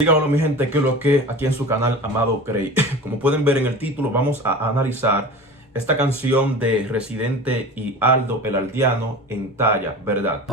Díganlo mi gente, que lo que aquí en su canal Amado Cray. Como pueden ver en el título, vamos a analizar esta canción de Residente y Aldo el Aldeano en Talla, ¿verdad?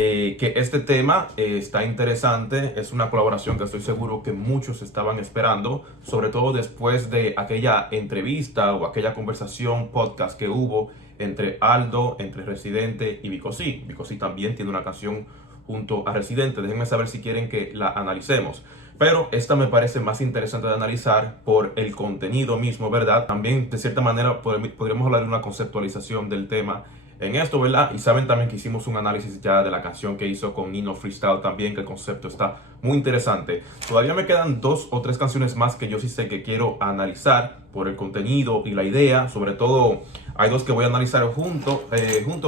Que este tema está interesante, es una colaboración que estoy seguro que muchos estaban esperando, sobre todo después de aquella entrevista o aquella conversación podcast que hubo entre Aldo, entre Residente y Vico C. Vico C también tiene una canción junto a Residente. Déjenme saber si quieren que la analicemos. Pero esta me parece más interesante de analizar por el contenido mismo, ¿verdad? También, de cierta manera, podríamos hablar de una conceptualización del tema en esto, ¿verdad? Y saben también que hicimos un análisis ya de la canción que hizo con Nino Freestyle también, que el concepto está muy interesante. Todavía me quedan 2 o 3 canciones más que yo sí sé que quiero analizar por el contenido y la idea. Sobre todo, hay 2 que voy a analizar junto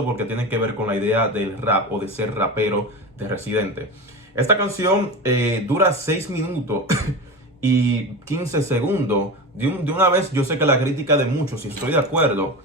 porque tienen que ver con la idea del rap o de ser rapero de Residente. Esta canción dura 6 minutos y 15 segundos. De una vez, yo sé que la crítica de muchos, y estoy de acuerdo,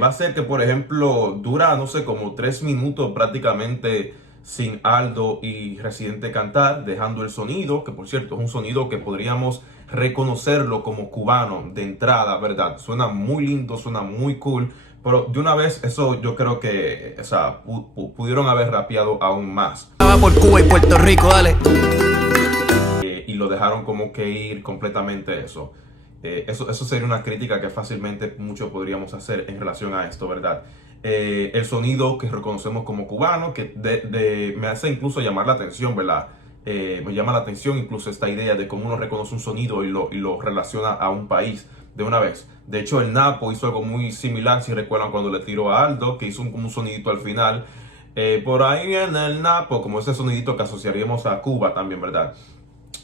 va a ser que, por ejemplo, dura, no sé, como 3 minutos prácticamente sin Aldo y Residente cantar, dejando el sonido, que por cierto es un sonido que podríamos reconocerlo como cubano de entrada, ¿verdad? Suena muy lindo, suena muy cool, pero de una vez eso yo creo que, o sea, pudieron haber rapeado aún más. Por Cuba y Puerto Rico, dale. Y lo dejaron como que ir completamente eso. Eso sería una crítica que fácilmente muchos podríamos hacer en relación a esto, ¿verdad? El sonido que reconocemos como cubano, que me hace incluso llamar la atención, ¿verdad? Me llama la atención incluso esta idea de cómo uno reconoce un sonido y lo relaciona a un país de una vez. De hecho, el Napo hizo algo muy similar, si recuerdan, cuando le tiró a Aldo, que hizo como un sonidito al final. Por ahí viene el Napo, como ese sonidito que asociaríamos a Cuba también, ¿verdad?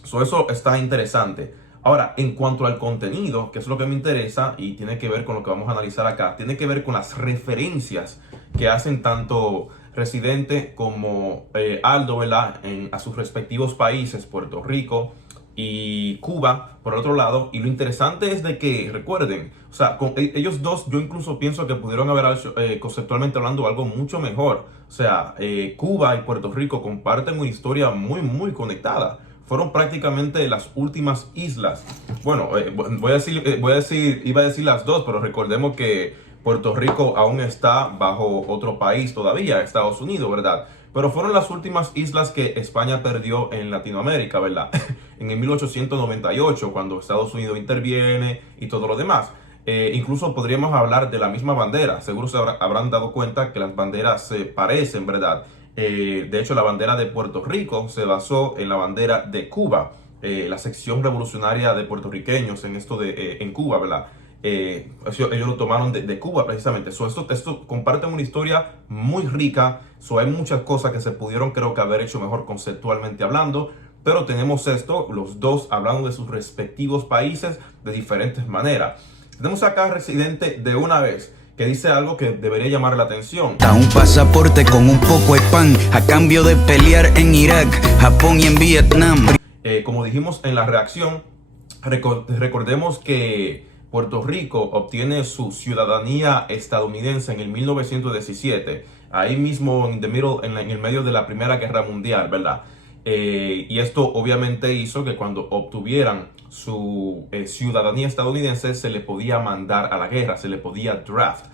Eso está interesante. Ahora, en cuanto al contenido, que es lo que me interesa y tiene que ver con lo que vamos a analizar acá, tiene que ver con las referencias que hacen tanto Residente como Aldo, ¿verdad? A sus respectivos países, Puerto Rico y Cuba, por otro lado. Y lo interesante es de que, recuerden, o sea, con ellos dos, yo incluso pienso que pudieron haber hecho, conceptualmente hablando, algo mucho mejor. O sea, Cuba y Puerto Rico comparten una historia muy conectada. Fueron prácticamente las últimas islas. Bueno, iba a decir las dos, pero recordemos que Puerto Rico aún está bajo otro país todavía, Estados Unidos, ¿verdad? Pero fueron las últimas islas que España perdió en Latinoamérica, ¿verdad? En el 1898, cuando Estados Unidos interviene y todo lo demás. Incluso podríamos hablar de la misma bandera. Seguro se habrán dado cuenta que las banderas se parecen, ¿verdad? De hecho, la bandera de Puerto Rico se basó en la bandera de Cuba, la sección revolucionaria de puertorriqueños en Cuba, ¿verdad? Ellos lo tomaron de Cuba precisamente. Esto comparten una historia muy rica. Hay muchas cosas que se pudieron, creo que, haber hecho mejor conceptualmente hablando. Pero tenemos los dos hablando de sus respectivos países de diferentes maneras. Tenemos acá a Residente de una vez, que dice algo que debería llamar la atención. Da un pasaporte con un poco de pan a cambio de pelear en Irak, Japón y en Vietnam. Como dijimos en la reacción, recordemos que Puerto Rico obtiene su ciudadanía estadounidense en el 1917, ahí mismo en el medio de la Primera Guerra Mundial, ¿verdad? Y esto obviamente hizo que cuando obtuvieran su ciudadanía estadounidense se le podía mandar a la guerra, se le podía draft.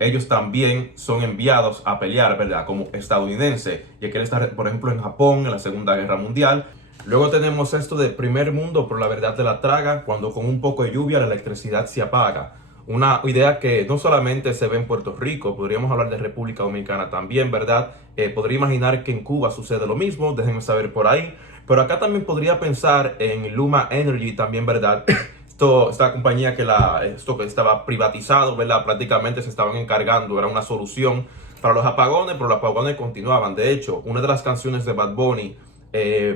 Ellos también son enviados a pelear, ¿verdad? Como estadounidense. Y aquí está, por ejemplo, en Japón en la Segunda Guerra Mundial. Luego tenemos esto de primer mundo por la verdad de la traga, cuando con un poco de lluvia la electricidad se apaga. Una idea que no solamente se ve en Puerto Rico, podríamos hablar de República Dominicana también, ¿verdad? Podría imaginar que en Cuba sucede lo mismo, déjenme saber por ahí. Pero acá también podría pensar en Luma Energy también, ¿verdad? Esta compañía esto que estaba privatizado, ¿verdad? Prácticamente se estaban encargando, era una solución para los apagones, pero los apagones continuaban. De hecho, una de las canciones de Bad Bunny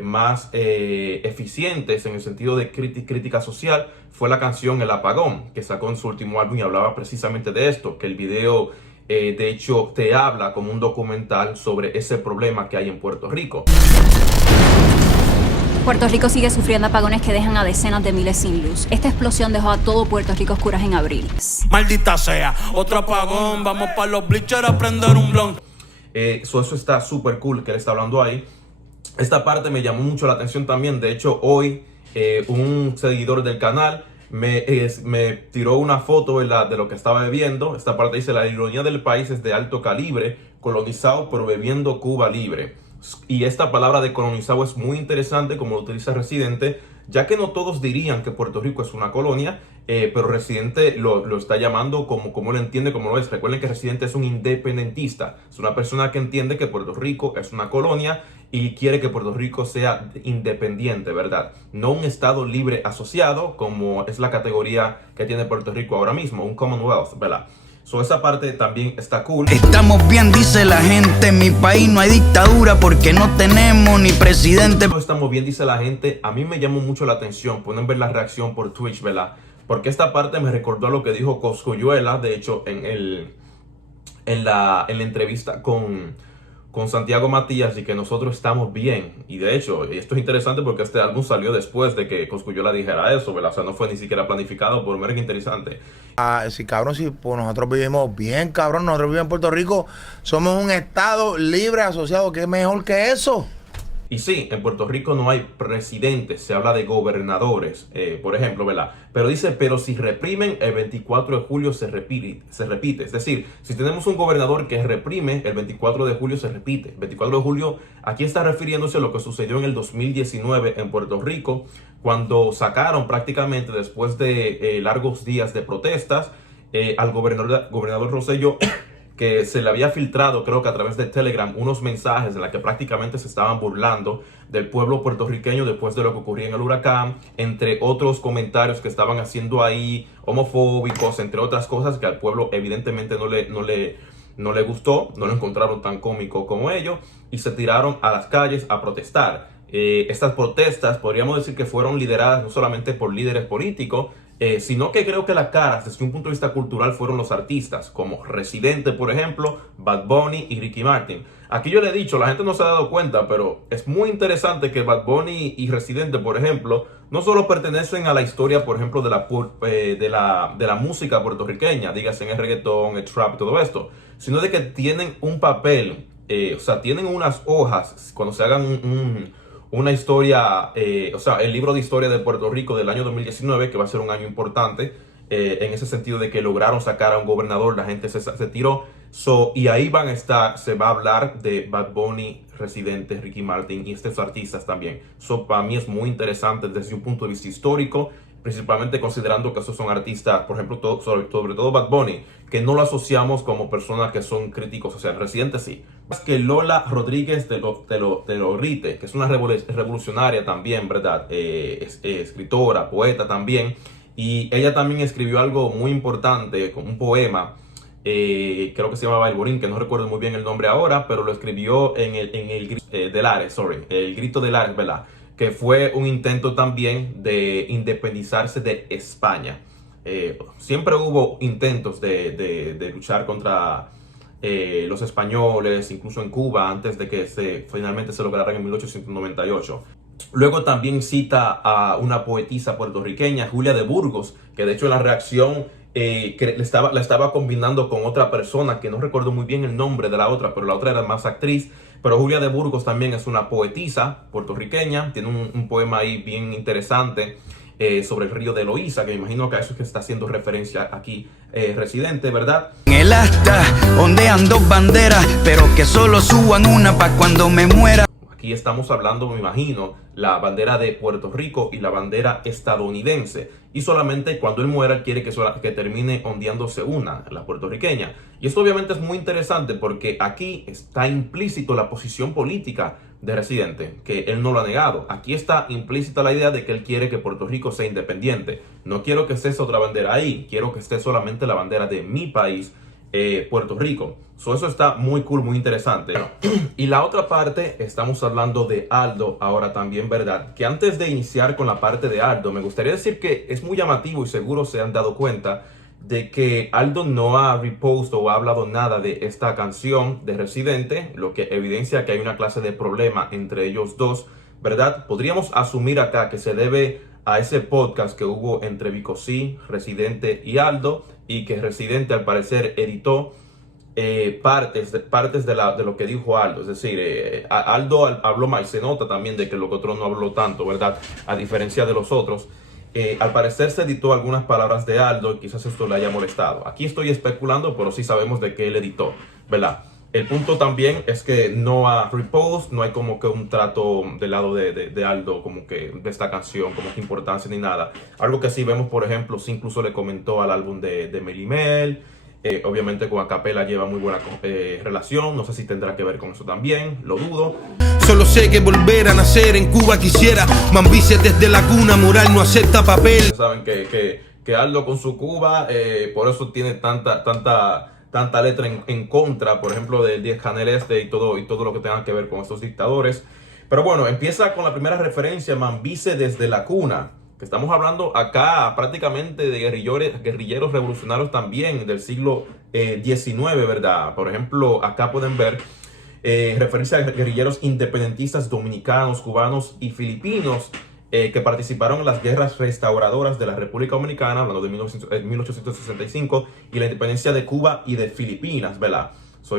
más eficientes en el sentido de crítica social fue la canción El Apagón, que sacó en su último álbum y hablaba precisamente de esto, que el video de hecho te habla como un documental sobre ese problema que hay en Puerto Rico. Puerto Rico sigue sufriendo apagones que dejan a decenas de miles sin luz. Esta explosión dejó a todo Puerto Rico a oscuras en abril. Maldita sea, otro apagón, vamos para los bleachers a prender un blon. Eso está súper cool que él está hablando ahí. Esta parte me llamó mucho la atención también. De hecho, hoy un seguidor del canal me tiró una foto de lo que estaba bebiendo. Esta parte dice: la ironía del país es de alto calibre, colonizado pero bebiendo Cuba libre. Y esta palabra de colonizado es muy interesante como lo utiliza Residente, ya que no todos dirían que Puerto Rico es una colonia, pero Residente lo está llamando como lo entiende, como lo es. Recuerden que Residente es un independentista, es una persona que entiende que Puerto Rico es una colonia y quiere que Puerto Rico sea independiente, ¿verdad? No un estado libre asociado, como es la categoría que tiene Puerto Rico ahora mismo, un Commonwealth, ¿verdad? So, esa parte también está cool. Estamos bien, dice la gente, en mi país no hay dictadura porque no tenemos ni presidente. No estamos bien, dice la gente. A mí me llamó mucho la atención, pueden ver la reacción por Twitch, ¿verdad? Porque esta parte me recordó a lo que dijo Cosculluela, de hecho, en la entrevista con Santiago Matías, y que nosotros estamos bien. Y de hecho, esto es interesante porque este álbum salió después de que Cosculluela dijera eso, ¿verdad? O sea, no fue ni siquiera planificado, por mero que interesante. Sí, cabrón, sí, pues nosotros vivimos bien, cabrón. Nosotros vivimos en Puerto Rico. Somos un estado libre asociado. ¿Qué mejor que eso? Y sí, en Puerto Rico no hay presidentes, se habla de gobernadores, por ejemplo, ¿verdad? Pero dice, pero si reprimen, el 24 de julio se repite. Es decir, si tenemos un gobernador que reprime, el 24 de julio se repite. El 24 de julio, aquí está refiriéndose a lo que sucedió en el 2019 en Puerto Rico, cuando sacaron prácticamente, después de largos días de protestas, al gobernador Rosselló, que se le había filtrado, creo que a través de Telegram, unos mensajes en los que prácticamente se estaban burlando del pueblo puertorriqueño después de lo que ocurría en el huracán, entre otros comentarios que estaban haciendo ahí, homofóbicos, entre otras cosas que al pueblo evidentemente no le gustó, no lo encontraron tan cómico como ellos, y se tiraron a las calles a protestar. Estas protestas podríamos decir que fueron lideradas no solamente por líderes políticos, sino que creo que las caras desde un punto de vista cultural fueron los artistas, como Residente, por ejemplo, Bad Bunny y Ricky Martin. Aquí yo le he dicho, la gente no se ha dado cuenta, pero es muy interesante que Bad Bunny y Residente, por ejemplo, no solo pertenecen a la historia, por ejemplo, de la música puertorriqueña, dígase en el reggaetón, el trap y todo esto, sino de que tienen un papel, o sea, tienen unas hojas, cuando se hagan una historia, o sea, el libro de historia de Puerto Rico del año 2019, que va a ser un año importante, en ese sentido de que lograron sacar a un gobernador, la gente se tiró. Y ahí se va a hablar de Bad Bunny, Residente, Ricky Martin y estos artistas también. Para mí es muy interesante desde un punto de vista histórico, principalmente considerando que esos son artistas, por ejemplo, sobre todo Bad Bunny, que no lo asociamos como personas que son críticos, o sea, Residente sí. Es que Lola Rodríguez de Lorite, que es una revolucionaria también, ¿verdad? Es escritora, poeta también, y ella también escribió algo muy importante, como un poema, creo que se llamaba El Borín, que no recuerdo muy bien el nombre ahora, pero lo escribió en el Grito de Lares, ¿verdad? Que fue un intento también de independizarse de España. Siempre hubo intentos de luchar contra los españoles, incluso en Cuba, antes de que finalmente se lograran en 1898. Luego también cita a una poetisa puertorriqueña, Julia de Burgos, que de hecho en la reacción la estaba combinando con otra persona, que no recuerdo muy bien el nombre de la otra, pero la otra era más actriz. Pero Julia de Burgos también es una poetisa puertorriqueña, tiene un poema ahí bien interesante sobre el río de Loíza, que me imagino que a eso es que está haciendo referencia aquí Residente, ¿verdad? En el asta ondean dos banderas, pero que solo suban una pa' cuando me muera. Aquí estamos hablando, me imagino, la bandera de Puerto Rico y la bandera estadounidense. Y solamente cuando él muera quiere que termine ondeándose una, la puertorriqueña. Y esto obviamente es muy interesante porque aquí está implícito la posición política de Residente, que él no lo ha negado. Aquí está implícita la idea de que él quiere que Puerto Rico sea independiente. No quiero que esté otra bandera ahí, quiero que esté solamente la bandera de mi país, Puerto Rico. Eso está muy cool, muy interesante. Y la otra parte, estamos hablando de Aldo ahora también, ¿verdad? Que antes de iniciar con la parte de Aldo, me gustaría decir que es muy llamativo y seguro se han dado cuenta de que Aldo no ha reposto o ha hablado nada de esta canción de Residente, lo que evidencia que hay una clase de problema entre ellos dos, ¿verdad? Podríamos asumir acá que se debe a ese podcast que hubo entre Vico C, Residente y Aldo, y que Residente al parecer editó partes de lo que dijo Aldo. Es decir, Aldo habló más y se nota también de que el locotrón no habló tanto, ¿verdad? A diferencia de los otros. Al parecer se editó algunas palabras de Aldo y quizás esto le haya molestado. Aquí estoy especulando, pero sí sabemos de que él editó, ¿verdad? El punto también es que no hay repost, no hay como que un trato del lado de Aldo, como que de esta canción, como que importancia ni nada. Algo que sí vemos, por ejemplo, sí incluso le comentó al álbum de Melle Mel. Obviamente con Acapella lleva muy buena relación, no sé si tendrá que ver con eso también, lo dudo. Solo sé que volver a nacer en Cuba quisiera. Mambice desde la cuna, moral no acepta papel. Ustedes saben que Aldo con su Cuba, por eso tiene tanta letra en contra, por ejemplo, del 10 Canel Este y todo lo que tenga que ver con estos dictadores. Pero bueno, empieza con la primera referencia, Mambice desde la cuna, que estamos hablando acá prácticamente de guerrilleros revolucionarios también del siglo XIX, ¿verdad? Por ejemplo, acá pueden ver referencia a guerrilleros independentistas dominicanos, cubanos y filipinos que participaron en las guerras restauradoras de la República Dominicana, hablando de 1865, y la independencia de Cuba y de Filipinas, ¿verdad?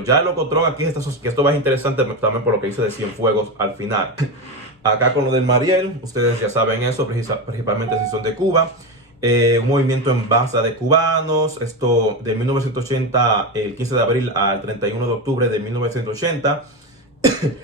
Ya el locotrón aquí, que esto va a ser interesante también por lo que dice de Cienfuegos al final. Acá con lo del Mariel, ustedes ya saben eso, principalmente si son de Cuba. Un movimiento en base de cubanos, esto de 1980, el 15 de abril al 31 de octubre de 1980.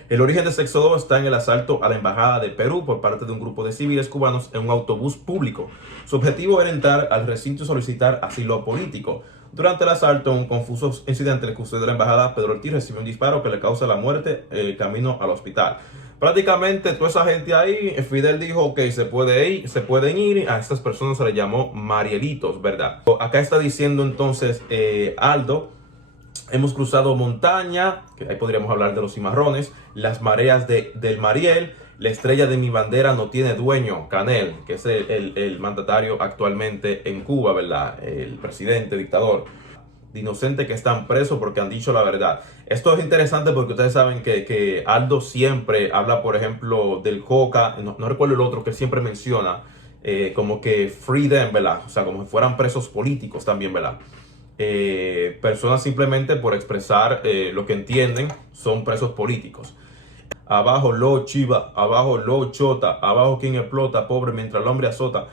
El origen de este éxodo está en el asalto a la embajada de Perú por parte de un grupo de civiles cubanos en un autobús público. Su objetivo era entrar al recinto y solicitar asilo político. Durante el asalto, un confuso incidente, el custodio de la embajada, Pedro Ortiz, recibió un disparo que le causa la muerte camino al hospital. Prácticamente toda esa gente ahí, Fidel dijo, ok, se pueden ir, a estas personas se les llamó Marielitos, ¿verdad? Acá está diciendo entonces Aldo, hemos cruzado montaña, que ahí podríamos hablar de los cimarrones, las mareas del Mariel, la estrella de mi bandera no tiene dueño, Canel, que es el mandatario actualmente en Cuba, ¿verdad? El presidente, dictador. De inocentes que están presos porque han dicho la verdad. Esto es interesante porque ustedes saben que Aldo siempre habla, por ejemplo, del Coca, no recuerdo el otro que siempre menciona, como que free them, ¿verdad? O sea, como si fueran presos políticos también, ¿verdad? Personas simplemente por expresar lo que entienden son presos políticos. Abajo lo chiva, abajo lo chota, abajo quien explota, pobre mientras el hombre azota.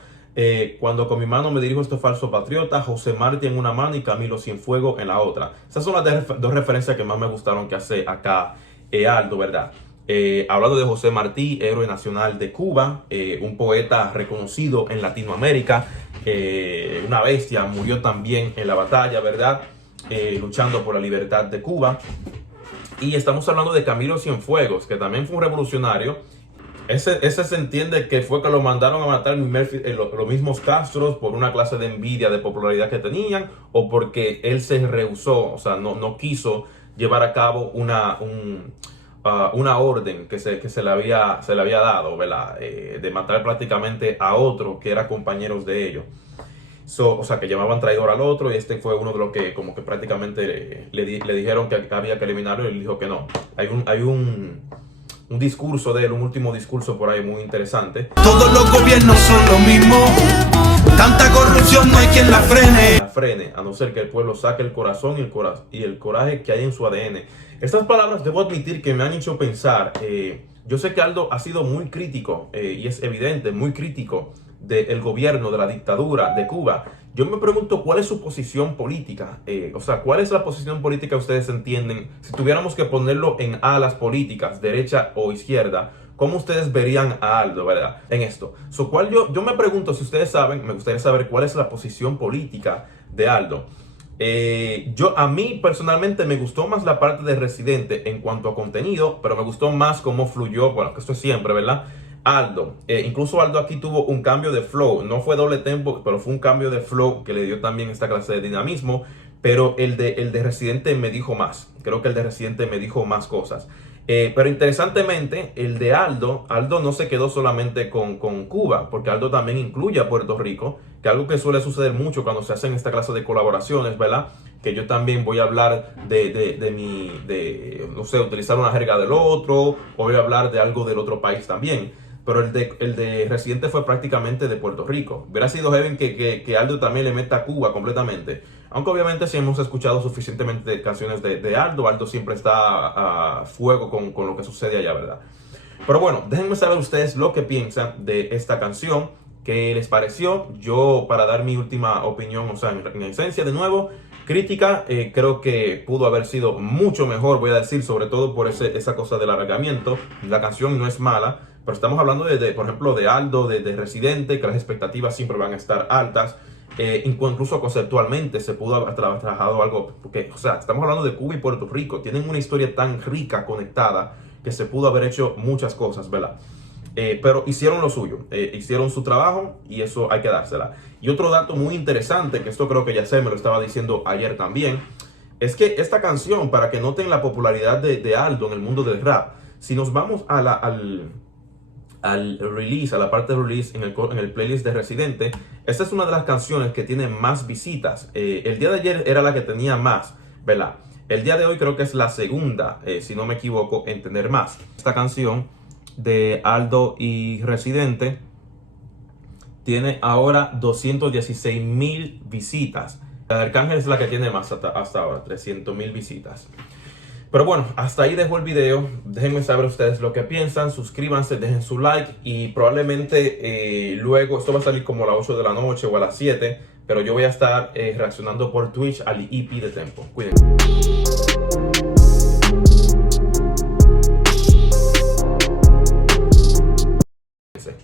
Cuando con mi mano me dirijo a este falso patriota, José Martí en una mano y Camilo Cienfuegos en la otra. Esas son las dos referencias que más me gustaron que hace acá Aldo, ¿verdad? Hablando de José Martí, héroe nacional de Cuba, un poeta reconocido en Latinoamérica, una bestia, murió también en la batalla, ¿verdad? Luchando por la libertad de Cuba. Y estamos hablando de Camilo Cienfuegos, que también fue un revolucionario. Ese se entiende que fue que lo mandaron a matar los mismos Castros por una clase de envidia, de popularidad que tenían, o porque él se rehusó, o sea, no quiso llevar a cabo una orden que se le había dado, ¿verdad? De matar prácticamente a otro que era compañeros de ellos. O sea, que llamaban traidor al otro, y este fue uno de los que como que prácticamente le dijeron que había que eliminarlo, y él dijo que no. Hay un discurso de él, un último discurso por ahí muy interesante. Todos los gobiernos son lo mismo. Tanta corrupción no hay quien la frene. A no ser que el pueblo saque el corazón y el coraje que hay en su ADN. Estas palabras debo admitir que me han hecho pensar. Yo sé que Aldo ha sido muy crítico, y es evidente, muy crítico del gobierno, de la dictadura de Cuba. Yo me pregunto cuál es su posición política, o sea, cuál es la posición política que ustedes entienden. Si tuviéramos que ponerlo en alas políticas, derecha o izquierda, ¿cómo ustedes verían a Aldo, verdad, en esto? Yo me pregunto, si ustedes saben, me gustaría saber cuál es la posición política de Aldo. A mí personalmente me gustó más la parte de Residente en cuanto a contenido, pero me gustó más cómo fluyó, bueno, que esto es siempre, ¿verdad? Aldo, incluso Aldo aquí tuvo un cambio de flow, no fue doble tempo, pero fue un cambio de flow que le dio también esta clase de dinamismo. Pero el de Residente me dijo más, creo que el de Residente me dijo más cosas. Pero interesantemente, el de Aldo no se quedó solamente con Cuba, porque Aldo también incluye a Puerto Rico, que algo que suele suceder mucho cuando se hacen esta clase de colaboraciones, ¿verdad? Que yo también voy a hablar no sé, utilizar una jerga del otro, o voy a hablar de algo del otro país también. Pero el de Residente fue prácticamente de Puerto Rico. Hubiera sido heavy que Aldo también le meta a Cuba completamente. Aunque obviamente sí hemos escuchado suficientemente canciones de Aldo. Aldo siempre está a fuego con lo que sucede allá, ¿verdad? Pero bueno, déjenme saber ustedes lo que piensan de esta canción, qué les pareció. Yo, para dar mi última opinión, o sea, en esencia, de nuevo, crítica, creo que pudo haber sido mucho mejor, voy a decir, sobre todo por esa cosa del alargamiento. La canción no es mala, pero estamos hablando por ejemplo, de Aldo, de Residente, que las expectativas siempre van a estar altas. Incluso conceptualmente se pudo haber trabajado algo, porque, o sea, estamos hablando de Cuba y Puerto Rico, tienen una historia tan rica, conectada, que se pudo haber hecho muchas cosas, ¿verdad? Pero hicieron lo suyo, hicieron su trabajo y eso hay que dársela. Y otro dato muy interesante, que esto creo que ya me lo estaba diciendo ayer también, es que esta canción, para que noten la popularidad de Aldo en el mundo del rap, si nos vamos al release, a la parte de release en el playlist de Residente, esta es una de las canciones que tiene más visitas. El día de ayer era la que tenía más, ¿verdad? El día de hoy creo que es la segunda, si no me equivoco, en tener más. Esta canción de Aldo y Residente tiene ahora 216,000 visitas. Arcángel es la que tiene más hasta ahora, 300,000 visitas. Pero bueno, hasta ahí dejo el video. Déjenme saber ustedes lo que piensan. Suscríbanse, dejen su like. Y probablemente luego, esto va a salir como a las 8 de la noche o a las 7. Pero yo voy a estar reaccionando por Twitch al EP de Tempo. Cuídense.